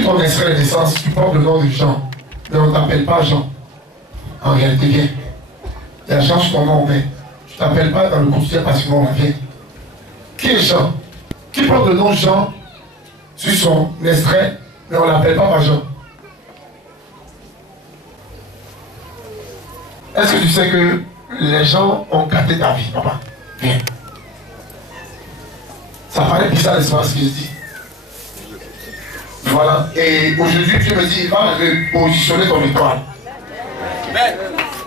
Sur ton extrait de naissance, tu portes le nom de Jean. Mais on ne t'appelle pas Jean. En réalité, viens. Il y a Jean sur ton nom, mais tu ne t'appelles pas dans le quotidien parce que on vient. Qui est Jean? Qui porte le nom Jean sur son extrait, mais on ne l'appelle pas par Jean? Est-ce que tu sais que les gens ont gâté ta vie, papa? Viens. Ça paraît bizarre, n'est-ce pas, ce que je dis? Voilà. Et aujourd'hui, tu me dis, il va repositionner ton étoile.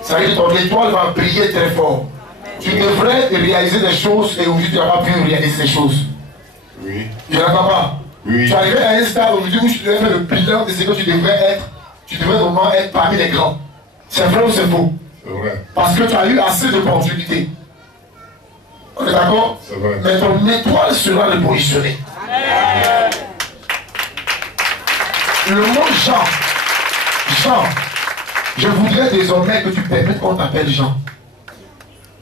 Ça veut dire que ton étoile va briller très fort. Tu devrais réaliser des choses et aujourd'hui, tu n'as pas pu réaliser des choses. Oui. Tu n'entends pas? Oui. Tu arrives à un stade aujourd'hui où tu devrais faire le bilan de ce que tu devrais être. Tu devrais vraiment être parmi les grands. C'est vrai ou c'est faux? C'est vrai. Parce que tu as eu assez d'opportunités. On est d'accord? C'est vrai. Mais ton étoile sera repositionnée. Le mot Jean, je voudrais désormais que tu permettes qu'on t'appelle Jean.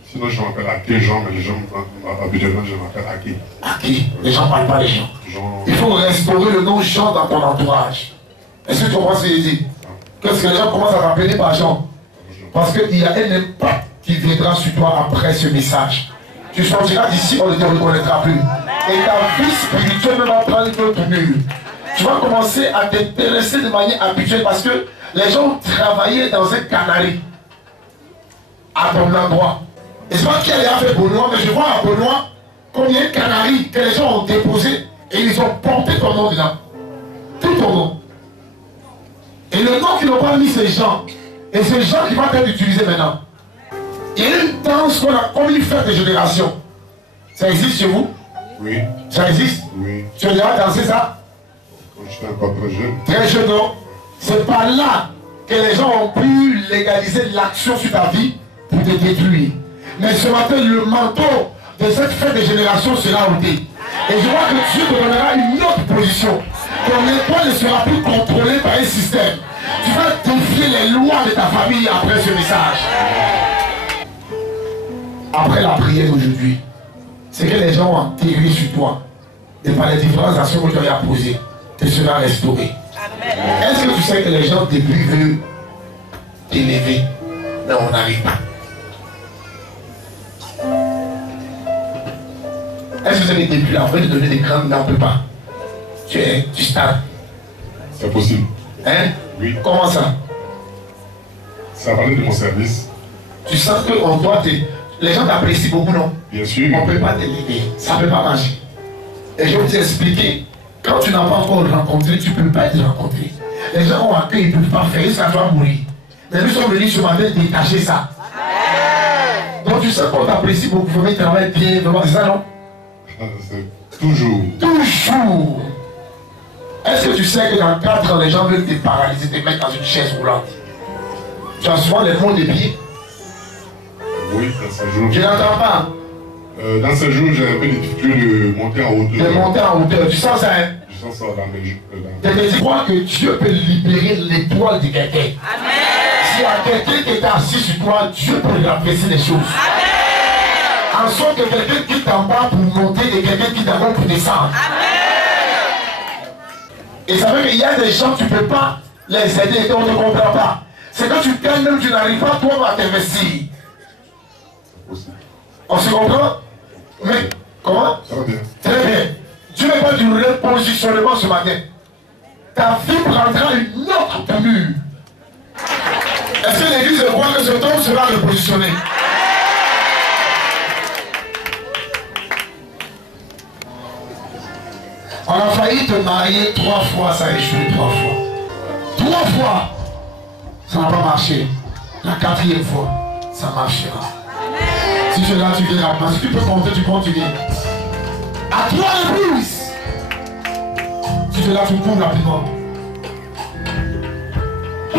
Sinon, je m'appelle Aki Jean, mais les gens, habituellement, je m'appelle Aki. Aki, les gens ne parlent pas des gens. Jean. Il faut restaurer le nom Jean dans ton entourage. Est-ce que tu comprends ce que je dis? Qu'est-ce que les gens commencent à rappeler par Jean? Parce qu'il y a un impact qui viendra sur toi après ce message. Tu sortiras d'ici, on ne te reconnaîtra plus. Et ta vie spirituelle va prendre une autre tournure. Tu vas commencer à t'intéresser de manière habituelle parce que les gens ont travaillé dans un canari à ton endroit. Et c'est pas qui a fait Benoît, mais je vois à Benoît combien de canaris que les gens ont déposé et ils ont porté ton nom dedans. Tout ton nom. Et le nom qu'ils n'ont pas mis, c'est Jean. Et c'est Jean qui va être utilisé maintenant. Il y a une danse qu'on a comme une fête de génération. Ça existe chez vous? Oui. Ça existe? Oui. Tu as déjà dansé ça? Quand je suis encore très jeune. Très jeune, non? C'est par là que les gens ont pu légaliser l'action sur ta vie pour te détruire. Mais ce matin, le manteau de cette fête de génération sera ôté. Et je vois que Dieu te donnera une autre position. Ton étoile ne sera plus contrôlée par un système. Tu vas défier les lois de ta famille après ce message. Après la prière d'aujourd'hui, c'est que les gens ont enterré sur toi et par les différentes actions que tu as posées, te sera restauré. Est-ce que tu sais que les gens depuis veulent t'élever, mais on n'arrive pas? Est-ce que vous avez depuis là, on veut te donner des grandes, mais on ne peut pas? Tu stagnes. C'est possible. Hein? Oui. Comment ça? Ça parlait de mon service. Tu sens qu'on doit te... Les gens t'apprécient beaucoup, non? Bien sûr. On ne peut pas t'élever. Ça ne peut pas marcher. Et je vais vous expliquer. Quand tu n'as pas encore rencontré, tu ne peux pas être rencontré. Les gens ont accueilli, ils ne peuvent pas faire ça, doit mourir. Mais nous sommes venus ce matin détacher ça. Donc tu sais qu'on t'apprécie beaucoup, il faut que tu travailles bien, vraiment, c'est ça, non? C'est toujours. Toujours. Est-ce que tu sais que dans 4 ans, les gens veulent te paralyser, te mettre dans une chaise roulante? Tu as souvent les mots des pieds? Oui, dans ce jour. Je n'entends pas. Dans ce jour, j'ai un peu des difficultés de monter en hauteur. De monter en hauteur. Tu sens ça, hein? Je sens ça dans mes jours. Je crois que Dieu peut libérer l'étoile de quelqu'un. S'il y a quelqu'un qui est assis sur toi, Dieu peut lui adresser les choses. En sorte que quelqu'un quitte en bas pour monter et quelqu'un quitte en haut pour descendre. Et ça veut dire qu'il y a des gens, tu ne peux pas les aider et on ne comprend pas. C'est quand tu gagnes même, tu n'arrives pas toi à t'investir. On se comprend? Mais comment? Ça va bien. Très bien. Dieu n'est pas du repositionnement ce matin. Ta vie prendra une autre tournure. Est-ce que l'église croit que cet homme sera repositionné? On a failli te marier 3 fois, ça a échoué 3 fois. 3 fois, ça n'a pas marché. La 4e fois, ça marchera. Si tu es là, tu viens à moi. Si tu peux compter, tu continues. À 3 reprises. Si tu es là, tu cours rapidement.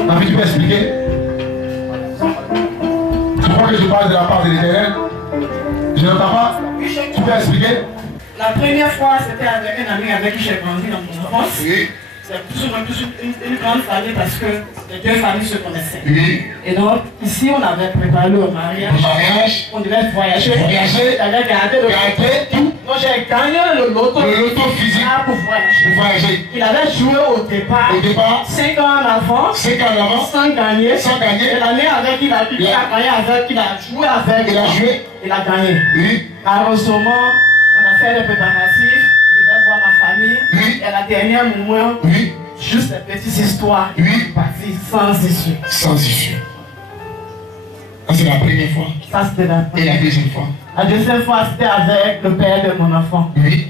Ma vie, tu peux expliquer? Tu crois que je parle de la part de l'Éternel? Je n'entends pas? Tu peux expliquer? La première fois, c'était avec un ami avec qui j'ai grandi dans mon enfance. Oui. C'est toujours une grande famille parce que les 2 familles se connaissaient. Oui. Et donc, ici, on avait préparé le mariage. On devait voyager. Voyager. J'avais gardé le Gardez tout. Donc, j'ai gagné le loto physique. pour voyager. voyager. Il avait joué au départ. Au départ, 5 ans en avant. 5 ans en avant, Sans gagner. sans gagner. Et l'année avec, il a gagné avec, il a joué avec. Il a joué. Il a gagné. Oui. Malheureusement, on a fait les préparatifs. Je devais voir ma famille. Oui. Et à la dernière moment, Oui. juste des petites histoires. Oui. Parties sans issue. Sans issue. Ça, c'est la première fois. Ça, c'était la Et première. la deuxième fois. La deuxième fois, c'était avec le père de mon enfant. Oui.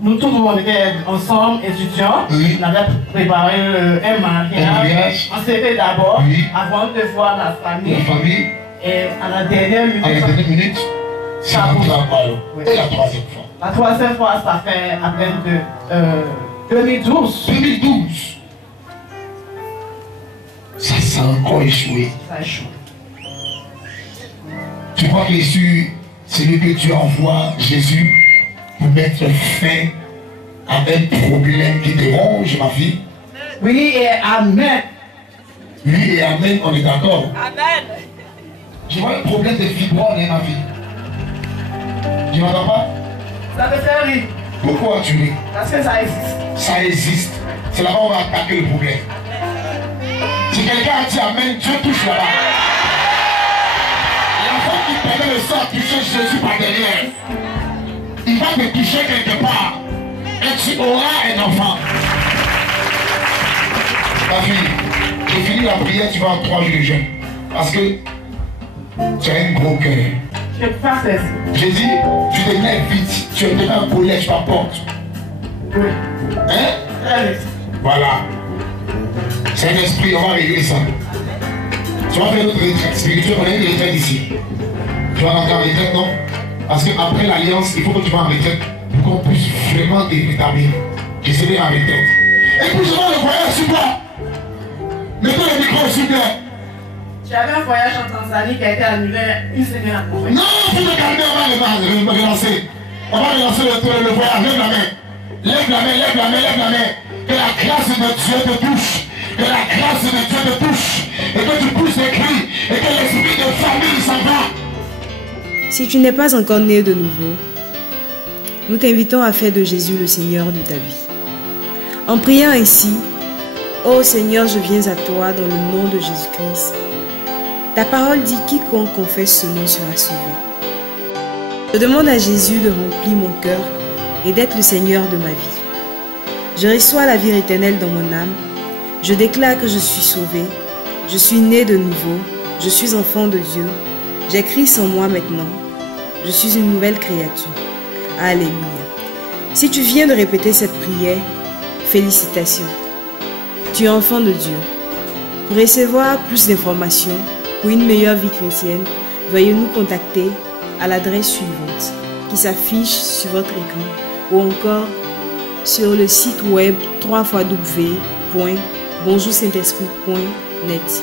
Nous tous, on était ensemble, étudiants. Oui. On avait préparé un mariage. On s'est fait d'abord, Oui. avant de voir la famille. La famille, Et à la dernière minute, à la dernière minute, c'est rentré en parole. Et la troisième fois. la troisième fois, ça fait à peine de 2012. 2012. Ça s'est encore échoué. Ça échoue. Tu crois que Jésus, c'est lui que tu envoies, Jésus, pour mettre fin à un problème qui te ronge, ma fille? Oui et amen. Oui et amen, on est d'accord. Amen. Tu vois le problème des fibromes, hein, ma fille? Tu n'entends pas? Ça me fait rire. Pourquoi tu ris? Parce que ça existe. Ça existe. C'est là-bas où on va attaquer le problème. Si quelqu'un a dit amen, Dieu touche là-bas. L'enfant qui permet le sang toucher Jésus par derrière, il va te toucher quelque part. Et tu auras un enfant. Ma fille, j'ai fini la prière, tu vas en 3 jours de jeûne. Parce que tu as un gros cœur. Je peux pas faire ça. J'ai dit, tu deviens vite, tu deviens un collège, tu t'apportes. Oui. Hein? Très vite. Voilà. C'est un esprit, on va régler ça. Tu vas faire notre retraite spirituelle, on a une retraite ici. Tu vas rentrer en retraite, non? Parce qu'après l'alliance, il faut que tu vas en retraite pour qu'on puisse vraiment te rétablir. Je serai en retraite. Écoute-moi le voyage, s'il vous plaît. Mettez le micro, s'il vous plaît. J'avais un voyage en Tanzanie qui a été annulé une semaine après. Non, faut me calmer, on va relancer. On va relancer le voyage. Lève la main. Lève la main, lève la main, lève la main. Que la grâce de Dieu te touche. Que la grâce de Dieu te touche. Et que tu pousses des cris. Et que l'esprit de famille s'en va. Si tu n'es pas encore né de nouveau, nous t'invitons à faire de Jésus le Seigneur de ta vie. En priant ainsi, ô Seigneur, je viens à toi dans le nom de Jésus-Christ. Ta parole dit quiconque confesse ce nom sera sauvé. Je demande à Jésus de remplir mon cœur et d'être le Seigneur de ma vie. Je reçois la vie éternelle dans mon âme. Je déclare que je suis sauvé. Je suis né de nouveau. Je suis enfant de Dieu. J'ai Christ en moi maintenant. Je suis une nouvelle créature. Alléluia. Si tu viens de répéter cette prière, félicitations. Tu es enfant de Dieu. Pour recevoir plus d'informations, pour une meilleure vie chrétienne, veuillez nous contacter à l'adresse suivante qui s'affiche sur votre écran ou encore sur le site web www.bonjoursaintesprit.net.